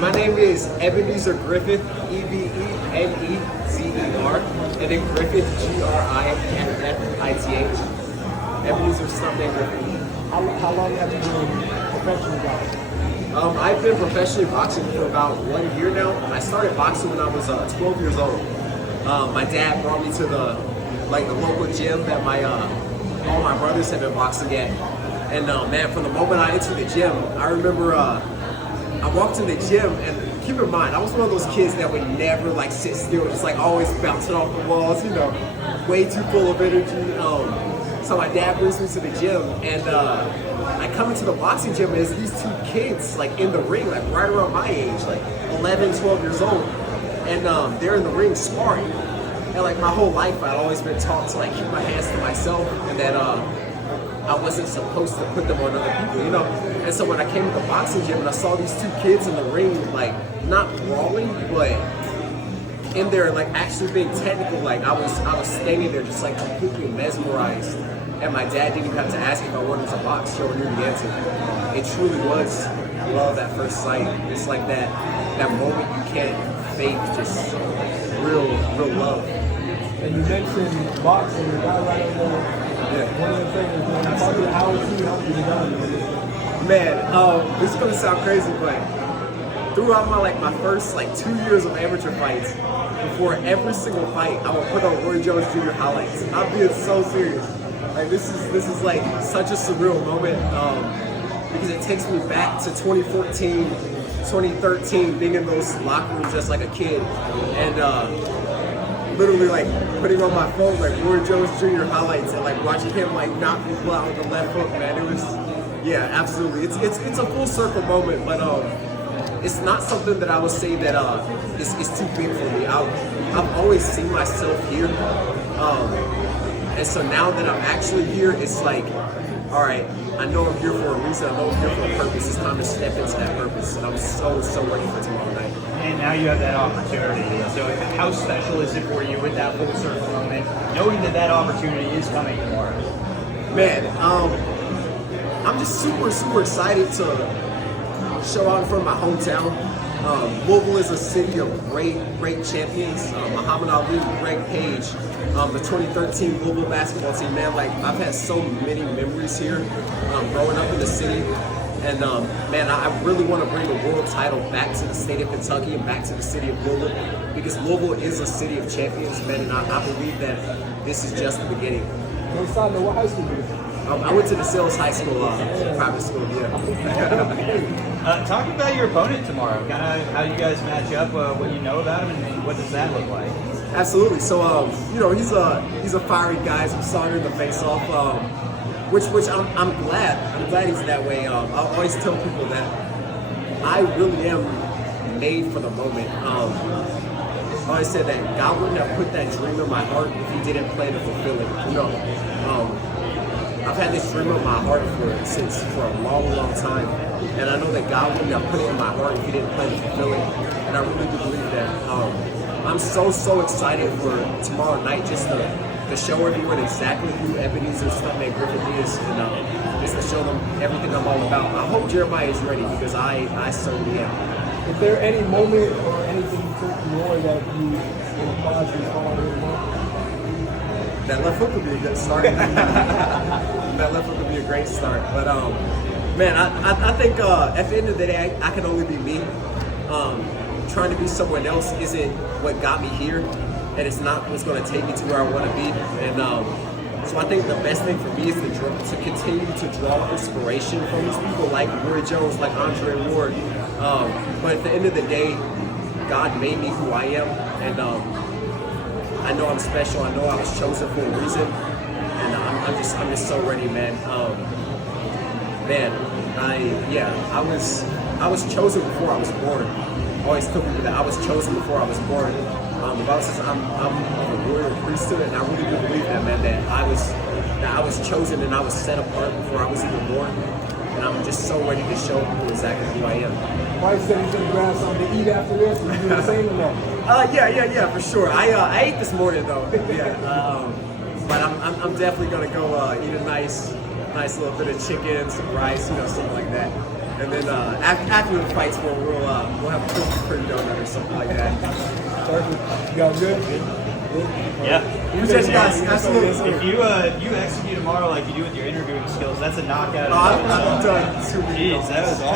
my name is Ebenezer Griffith, Ebenezer, and then Griffith, Griffith. Ebenezer Stuntman Griffith. How long have you been professionally boxing? I've been professionally boxing for about 1 year now. I started boxing when I was 12 years old. My dad brought me to the local gym that all my brothers have been boxing at. And man, from the moment I entered the gym, I remember I walked in the gym, and keep in mind, I was one of those kids that would never sit still, just always bouncing off the walls, way too full of energy. So my dad brings me to the gym, and I come into the boxing gym, and there's these two kids in the ring, right around my age, 11, 12 years old, and they're in the ring sparring. And my whole life, I'd always been taught to keep my hands to myself, and that I wasn't supposed to put them on other people, And so when I came to the boxing gym and I saw these two kids in the ring, not brawling, but in there, actually being technical, I was standing there just completely mesmerized. And my dad didn't even have to ask if I wanted to box. He already knew the answer. It truly was love at first sight. It's that moment you can't fake, just real love. And you mentioned boxing, the guy right over there. Yeah. One of the things, how has he helped you develop? Man, this is gonna sound crazy, but throughout my first 2 years of amateur fights, before every single fight, I would put on Roy Jones Jr. highlights. I'm being so serious. This is such a surreal moment because it takes me back to 2014, 2013, being in those locker rooms just like a kid, and literally putting on my phone Roy Jones Jr. highlights and watching him knock people out with the left hook. Man, it was, yeah, absolutely. It's a full circle moment, but it's not something that I would say that is too big for me. I've always seen myself here, and so now that I'm actually here, it's all right, I know I'm here for a reason. I know I'm here for a purpose. It's time to step into that purpose, and I'm so ready for tomorrow night. And now you have that opportunity. So how special is it for you with that full circle moment, knowing that opportunity is coming tomorrow? Man, I'm just super excited to show out in front of my hometown. Louisville is a city of great champions. Muhammad Ali, Greg Page, the 2013 Louisville basketball team. Man, I've had so many memories here growing up in the city. And man, I really want to bring the world title back to the state of Kentucky and back to the city of Louisville, because Louisville is a city of champions, man, and I believe that this is just the beginning. What high school did you? I went to the Sales High School, private school, yeah. Talk about your opponent tomorrow, kind of how you guys match up, what you know about him, and what does that look like? Absolutely. So, he's a fiery guy. Some starter in the face-off, which I'm glad. I'm glad he's that way. I always tell people that I really am made for the moment. I always said that God wouldn't have put that dream in my heart if He didn't plan to fulfill it. I've had this dream in my heart for a long time, and I know that God wouldn't have put it in my heart if He didn't plan to fulfill it. And I really do believe that. I'm so excited for tomorrow night, just to show everyone exactly who Ebenezer Stuntman Griffith is, and just to show them everything I'm all about. I hope Jeremiah is ready, because I certainly am. Is there any moment or anything you took more that you caused you to fall in love? That left hook would be a good start. That left hook would be a great start. But man, I think at the end of the day, I can only be me. Trying to be someone else isn't what got me here, and it's not what's going to take me to where I want to be. And so I think the best thing for me is to continue to draw inspiration from these people like Roy Jones, like Andre Ward. But at the end of the day, God made me who I am, and I know I'm special. I know I was chosen for a reason, and I'm just so ready, man. I was chosen before I was born. I always tell people that I was chosen before I was born. The Bible says I'm a royal priesthood, and I really do believe that, man. That I was chosen and I was set apart before I was even born. And I'm just so ready to show people exactly who I am. Wife said he's gonna grab something to eat after this. Are you doing the same or no? Yeah, for sure. I ate this morning though. Yeah, but I'm definitely gonna go eat a nice little bit of chicken, some rice, something like that. And then after the fights, we'll have a Krispy Kreme donut or something like that. Perfect. You got good? Yeah. Appreciate you guys. Absolutely. If you execute tomorrow like you do with your interviewing skills, that's a knockout. I'm done. Jeez, that was awesome.